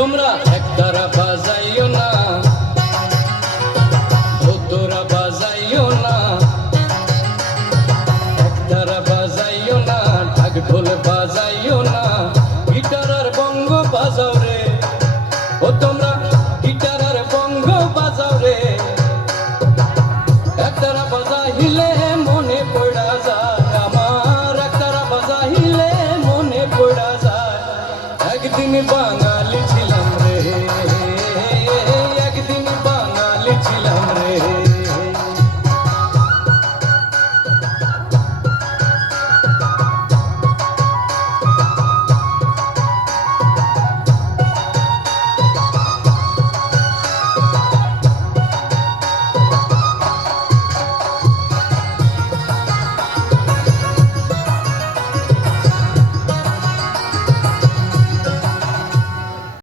তোমরা একতারা বাজাইও না, তোরা বাজাইও না, একতারা বাজাইও না, ঢাক ঢোল বাজাইও না, গিটার আর বঙ্গ বাজাও রে। ও তোমরা গিটার আর বঙ্গ বাজাও রে। একতারা বাজাইলে মনে পড়া যায় আমার, একতারা বাজাইলে মনে পড়া যায় একদিন বাঙালি